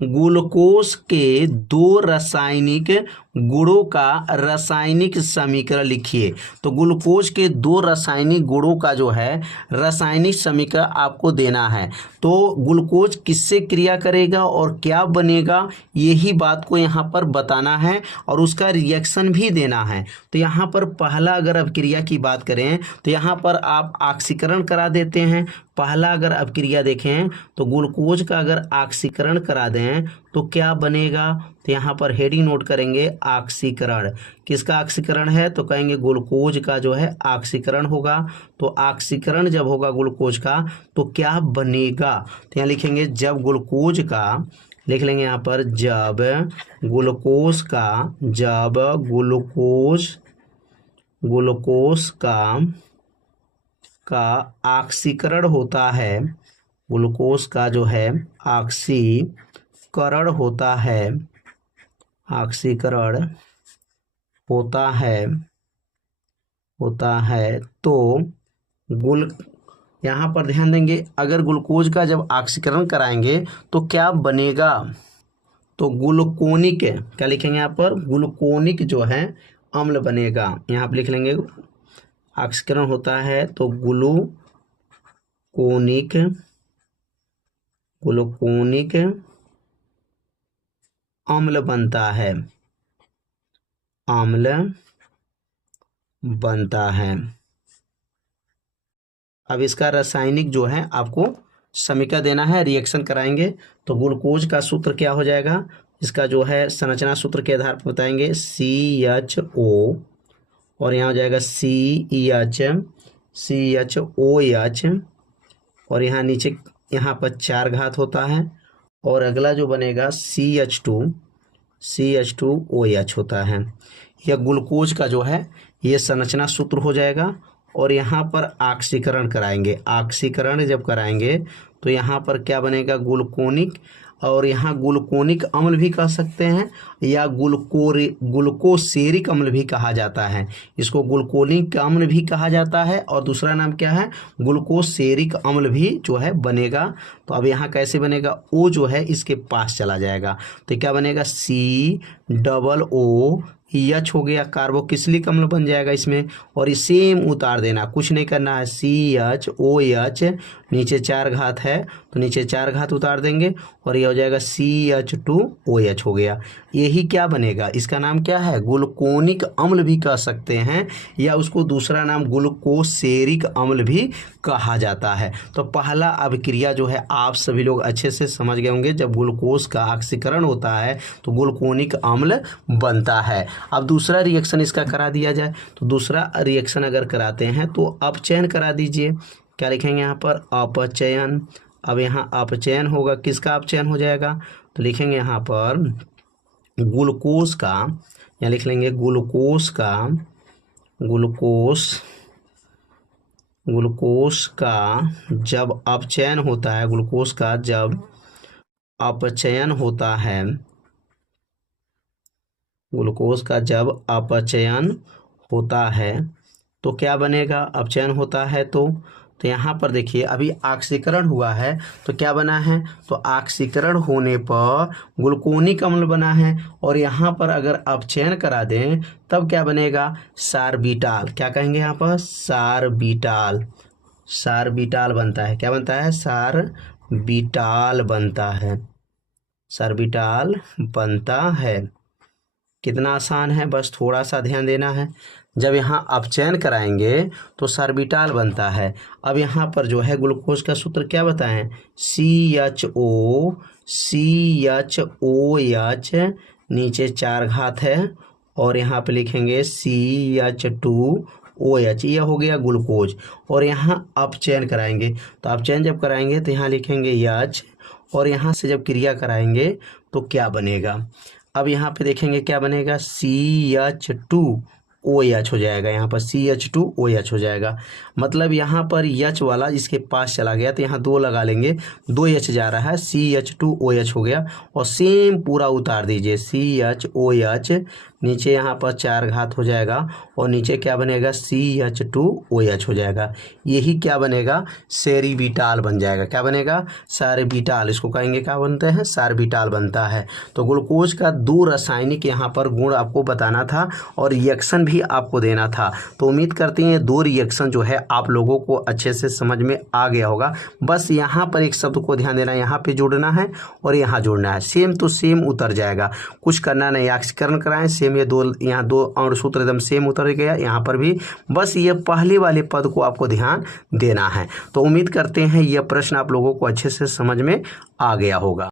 Glucose के दो रासायनिक गुणों का रासायनिक समीकरण लिखिए। तो ग्लूकोज के दो रासायनिक गुणों का जो है रासायनिक समीकरण आपको देना है। तो ग्लूकोज किससे क्रिया करेगा और क्या बनेगा, यही बात को यहाँ पर बताना है और उसका रिएक्शन भी देना है। तो यहाँ पर पहला अगर अपक्रिया की बात करें तो यहाँ पर आप ऑक्सीकरण करा देते हैं। पहला अगर अपक्रिया देखें तो ग्लूकोज का अगर ऑक्सीकरण करा दें तो क्या बनेगा, तो यहाँ पर हेडिंग नोट करेंगे ऑक्सीकरण। किसका ऑक्सीकरण है, तो कहेंगे ग्लूकोज का जो है ऑक्सीकरण होगा। तो ऑक्सीकरण जब होगा ग्लूकोज का तो क्या बनेगा, तो यहाँ लिखेंगे जब ग्लूकोज का, लिख लेंगे यहाँ पर जब ग्लूकोज का ऑक्सीकरण होता है, ग्लूकोज का जो है ऑक्सीकरण होता है तो यहाँ पर ध्यान देंगे, अगर ग्लूकोज का जब ऑक्सीकरण कराएंगे तो क्या बनेगा, तो ग्लूकोनिक, क्या लिखेंगे यहाँ पर, ग्लूकोनिक जो है अम्ल बनेगा। यहाँ पर लिख लेंगे ऑक्सीकरण होता है तो ग्लूकोनिक अम्ल बनता है। अब इसका रासायनिक जो है आपको समीकरण देना है, रिएक्शन कराएंगे। तो ग्लूकोज का सूत्र क्या हो जाएगा, इसका जो है संरचना सूत्र के आधार पर बताएंगे CHO और यहाँ हो जाएगा CHOH और यहाँ नीचे यहाँ पर 4 घात होता है और अगला जो बनेगा CH2OH होता है। यह ग्लूकोज का जो है ये संरचना सूत्र हो जाएगा। और यहाँ पर ऑक्सीकरण कराएंगे, ऑक्सीकरण जब कराएंगे तो यहाँ पर क्या बनेगा, ग्लूकोनिक, और यहाँ ग्लूकोनिक अम्ल भी कह सकते हैं या ग्लूकोसेरिक अम्ल भी कहा जाता है। इसको ग्लूकोनिक अम्ल भी कहा जाता है और दूसरा नाम क्या है, ग्लूकोसेरिक अम्ल भी जो है बनेगा। तो अब यहाँ कैसे बनेगा, O जो है इसके पास चला जाएगा तो क्या बनेगा COOH हो गया, कार्बोक्सिलिक अम्ल बन जाएगा इसमें। और इसे सेम उतार देना, कुछ नहीं करना है, CHOH नीचे 4 घात है तो नीचे 4 घात उतार देंगे और ये हो जाएगा CH2OH हो गया। यही क्या बनेगा, इसका नाम क्या है, ग्लूकोनिक अम्ल भी कह सकते हैं या उसको दूसरा नाम ग्लूकोसेरिक अम्ल भी कहा जाता है। तो पहला अभिक्रिया जो है आप सभी लोग अच्छे से समझ गए होंगे, जब ग्लूकोज का ऑक्सीकरण होता है तो ग्लूकोनिक अम्ल बनता है। अब दूसरा रिएक्शन इसका करा दिया जाए, तो दूसरा रिएक्शन अगर कराते हैं तो अपचयन करा दीजिए। क्या लिखेंगे यहाँ पर, अपचयन। अब यहाँ अपचयन होगा, किसका अपचयन हो जाएगा, तो लिखेंगे यहाँ पर ग्लूकोज का, यहाँ लिख लेंगे ग्लूकोज का जब अपचयन होता है, ग्लूकोज का जब अपचयन होता है, ग्लूकोज का जब अपचयन होता है तो क्या बनेगा, अपचयन होता है तो यहाँ पर देखिए अभी ऑक्सीकरण हुआ है तो क्या बना है, तो ऑक्सीकरण होने पर ग्लूकोनिक अम्ल बना है और यहाँ पर अगर अपचयन करा दें तब क्या बनेगा, सार्बिटाल। क्या कहेंगे यहाँ पर, सार्बिटाल बनता है। क्या बनता है, सार्बिटाल बनता है। कितना आसान है, बस थोड़ा सा ध्यान देना है। जब यहाँ अपचयन कराएंगे तो सार्बिटाल बनता है। अब यहाँ पर जो है ग्लूकोज का सूत्र क्या बताएं, CHOH नीचे 4 घात है और यहाँ पे लिखेंगे CH2OH, यह हो गया ग्लूकोज। और यहाँ अपचयन कराएंगे तो अपचयन जब कराएंगे तो यहाँ लिखेंगे H और यहाँ से जब क्रिया कराएंगे तो क्या बनेगा, अब यहाँ पे देखेंगे क्या बनेगा, CH2 OH हो जाएगा, यहाँ पर CH2OH हो जाएगा। मतलब यहाँ पर H वाला इसके पास चला गया तो यहाँ 2 लगा लेंगे, 2H जा रहा है, CH2OH हो गया। और सेम पूरा उतार दीजिए, CHOH, नीचे यहाँ पर 4 घात हो जाएगा और नीचे क्या बनेगा, CH2OH हो जाएगा। यही क्या बनेगा, सेरीबिटाल बन जाएगा। क्या बनेगा, सारबिटाल। इसको कहेंगे क्या बनते हैं, सारबिटाल बनता है। तो ग्लूकोज का 2 रासायनिक यहाँ पर गुण आपको बताना था और रिएक्शन भी आपको देना था। तो उम्मीद करते हैं 2 रिएक्शन जो है आप लोगों को अच्छे से समझ में आ गया होगा। बस यहाँ पर एक शब्द को ध्यान देना, यहाँ पे जोड़ना है और यहाँ जोड़ना है, सेम टू सेम उतर जाएगा, कुछ करना नहीं। ऑक्सीकरण कराएं, सेम ये 2, यहाँ 2 और सूत्र एकदम सेम उतर गया, यहाँ पर भी। बस ये पहले वाले पद को आपको ध्यान देना है। तो उम्मीद करते हैं यह प्रश्न आप लोगों को अच्छे से समझ में आ गया होगा।